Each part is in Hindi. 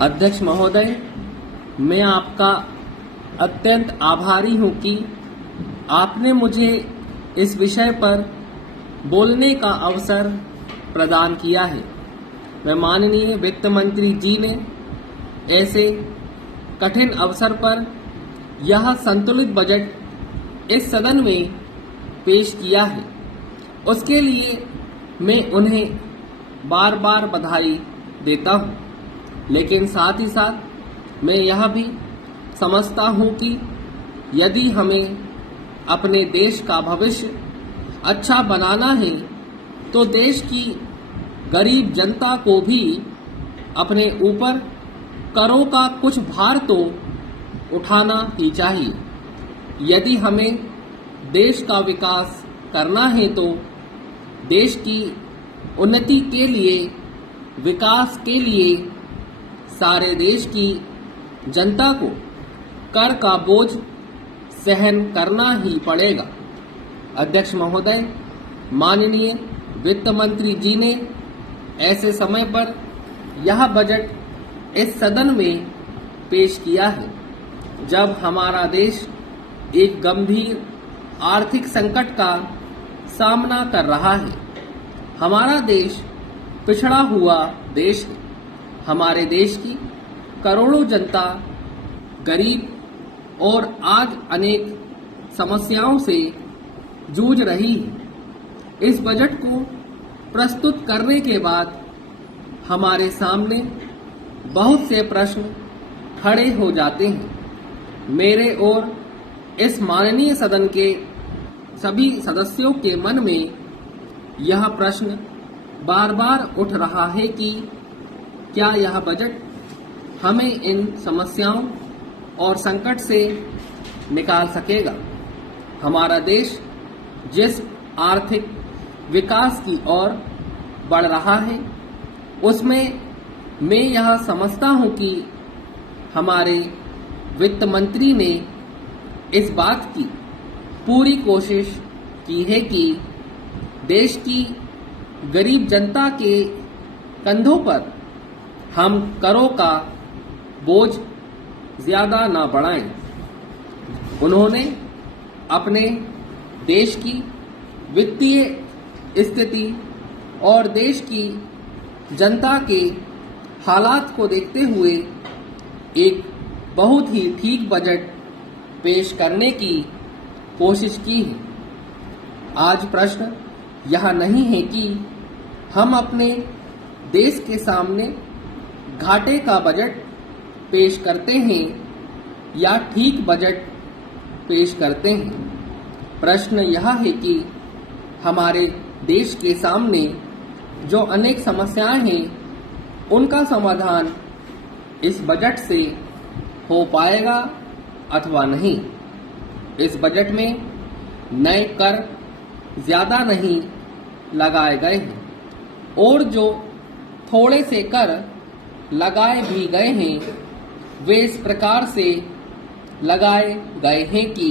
अध्यक्ष महोदय, मैं आपका अत्यंत आभारी हूं कि आपने मुझे इस विषय पर बोलने का अवसर प्रदान किया है। मैं माननीय वित्त मंत्री जी ने ऐसे कठिन अवसर पर यह संतुलित बजट इस सदन में पेश किया है, उसके लिए मैं उन्हें बार बार बधाई देता हूं। लेकिन साथ ही साथ मैं यह भी समझता हूं कि यदि हमें अपने देश का भविष्य अच्छा बनाना है तो देश की गरीब जनता को भी अपने ऊपर करों का कुछ भार तो उठाना ही चाहिए। यदि हमें देश का विकास करना है तो देश की उन्नति के लिए, विकास के लिए सारे देश की जनता को कर का बोझ सहन करना ही पड़ेगा। अध्यक्ष महोदय, माननीय वित्त मंत्री जी ने ऐसे समय पर यह बजट इस सदन में पेश किया है जब हमारा देश एक गंभीर आर्थिक संकट का सामना कर रहा है। हमारा देश पिछड़ा हुआ देश है। हमारे देश की करोड़ों जनता गरीब और आज अनेक समस्याओं से जूझ रही है। इस बजट को प्रस्तुत करने के बाद हमारे सामने बहुत से प्रश्न खड़े हो जाते हैं। मेरे और इस माननीय सदन के सभी सदस्यों के मन में यह प्रश्न बार बार उठ रहा है कि क्या यह बजट हमें इन समस्याओं और संकट से निकाल सकेगा। हमारा देश जिस आर्थिक विकास की ओर बढ़ रहा है उसमें मैं यह समझता हूं कि हमारे वित्त मंत्री ने इस बात की पूरी कोशिश की है कि देश की गरीब जनता के कंधों पर हम करों का बोझ ज्यादा ना बढ़ाएं। उन्होंने अपने देश की वित्तीय स्थिति और देश की जनता के हालात को देखते हुए एक बहुत ही ठीक बजट पेश करने की कोशिश की है। आज प्रश्न यह नहीं है कि हम अपने देश के सामने घाटे का बजट पेश करते हैं या ठीक बजट पेश करते हैं। प्रश्न यह है कि हमारे देश के सामने जो अनेक समस्याएं हैं उनका समाधान इस बजट से हो पाएगा अथवा नहीं। इस बजट में नए कर ज्यादा नहीं लगाए गए हैं और जो थोड़े से कर लगाए भी गए हैं वे इस प्रकार से लगाए गए हैं कि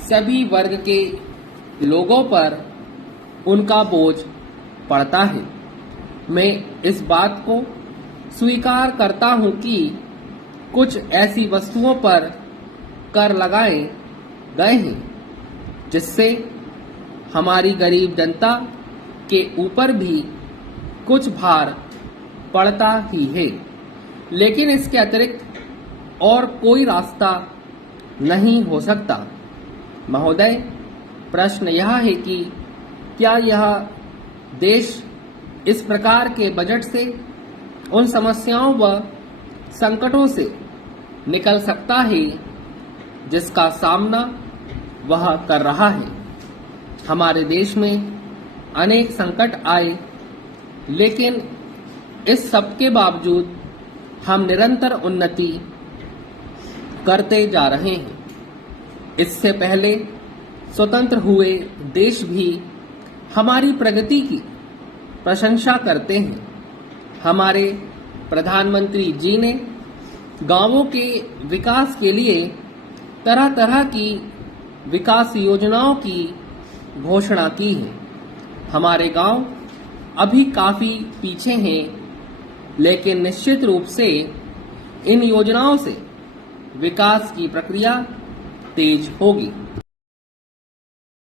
सभी वर्ग के लोगों पर उनका बोझ पड़ता है। मैं इस बात को स्वीकार करता हूं कि कुछ ऐसी वस्तुओं पर कर लगाए गए हैं जिससे हमारी गरीब जनता के ऊपर भी कुछ भार पड़ता ही है, लेकिन इसके अतिरिक्त और कोई रास्ता नहीं हो सकता। महोदय, प्रश्न यह है कि क्या यह देश इस प्रकार के बजट से उन समस्याओं व संकटों से निकल सकता है जिसका सामना वह कर रहा है। हमारे देश में अनेक संकट आए, लेकिन इस सब के बावजूद हम निरंतर उन्नति करते जा रहे हैं। इससे पहले स्वतंत्र हुए देश भी हमारी प्रगति की प्रशंसा करते हैं। हमारे प्रधानमंत्री जी ने गांवों के विकास के लिए तरह तरह की विकास योजनाओं की घोषणा की है। हमारे गांव अभी काफी पीछे हैं, लेकिन निश्चित रूप से इन योजनाओं से विकास की प्रक्रिया तेज होगी।